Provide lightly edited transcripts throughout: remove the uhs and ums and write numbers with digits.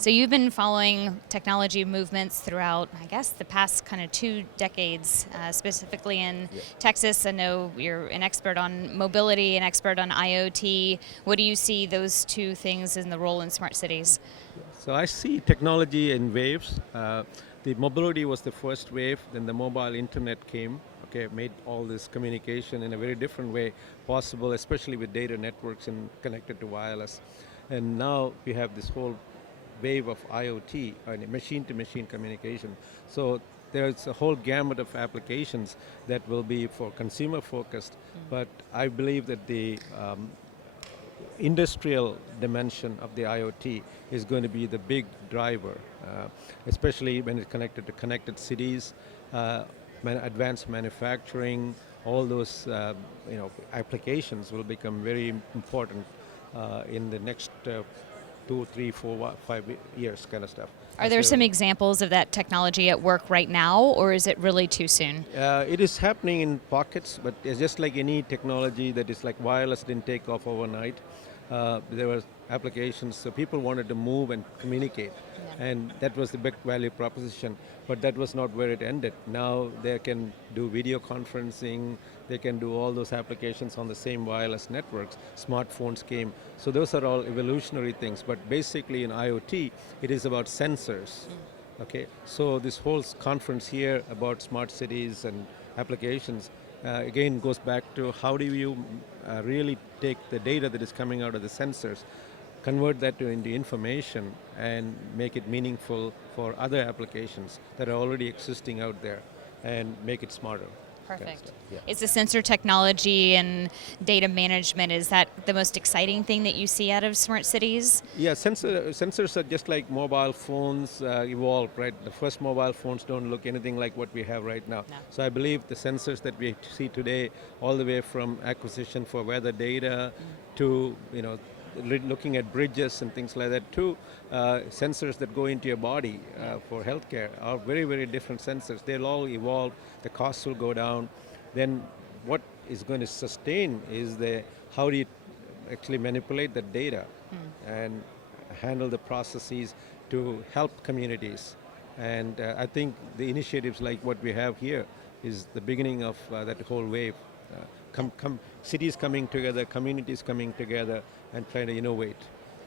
So you've been following technology movements throughout, I guess, the past kind of 2 decades, specifically in Yeah. Texas. I know you're an expert on mobility, an expert on IoT. What do you see those two things in the role in smart cities? So I see technology in waves. The mobility was the first wave, then the mobile internet came. Okay, made all this communication in a very different way possible, especially with data networks and connected to wireless. And now we have this whole wave of IoT, machine-to-machine communication. So there's a whole gamut of applications that will be for consumer focused, but I believe that the industrial dimension of the IoT is going to be the big driver, especially when it's connected to connected cities, advanced manufacturing. All those applications will become very important in the next 2, 3, 4, 5 years, kind of stuff. Are there some examples of that technology at work right now, or is it really too soon? It is happening in pockets, but it's just like any technology that is like wireless didn't take off overnight. There were applications, so people wanted to move and communicate, and that was the big value proposition. But that was not where it ended. Now they can do video conferencing, they can do all those applications on the same wireless networks. Smartphones came, so those are all evolutionary things. But basically, in IoT, it is about sensors. Okay, so this whole conference here about smart cities and applications again goes back to how do you really take the data that is coming out of the sensors, convert that into information, and make it meaningful for other applications that are already existing out there, and make it smarter. Kind of Perfect. stuff. Yeah. Is the sensor technology and data management, is that the most exciting thing that you see out of smart cities? Yeah, sensors are just like mobile phones evolved, right? The first mobile phones don't look anything like what we have right now. No. So I believe the sensors that we see today, all the way from acquisition for weather data to looking at bridges and things like that, to sensors that go into your body for healthcare, are very, very different sensors. They'll all evolve. The costs will go down. Then what is going to sustain is the how do you actually manipulate the data and handle the processes to help communities. And I think the initiatives like what we have here is the beginning of that whole wave. Cities coming together, communities coming together, and trying to innovate.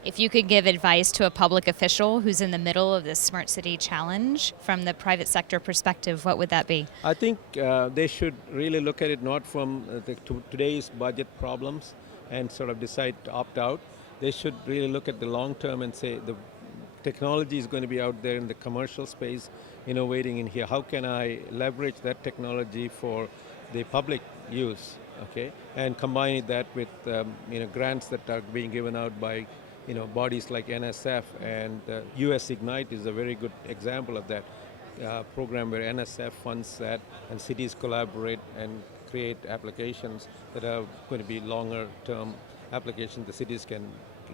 If you could give advice to a public official who's in the middle of this smart city challenge from the private sector perspective, what would that be? I think they should really look at it not from today's budget problems and sort of decide to opt out. They should really look at the long term and say the technology is going to be out there in the commercial space, innovating in here. How can I leverage that technology for the public use? Okay, and combine that with grants that are being given out by bodies like NSF, and US Ignite is a very good example of that program where NSF funds that and cities collaborate and create applications that are going to be longer term applications the cities can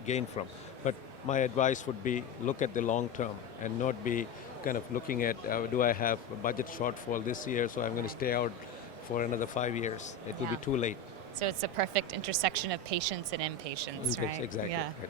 gain from. But my advice would be look at the long term and not be kind of looking at do I have a budget shortfall this year, so I'm going to stay out for another 5 years. It will be too late. So it's a perfect intersection of patience and impatience, right? Exactly. Yeah. Right.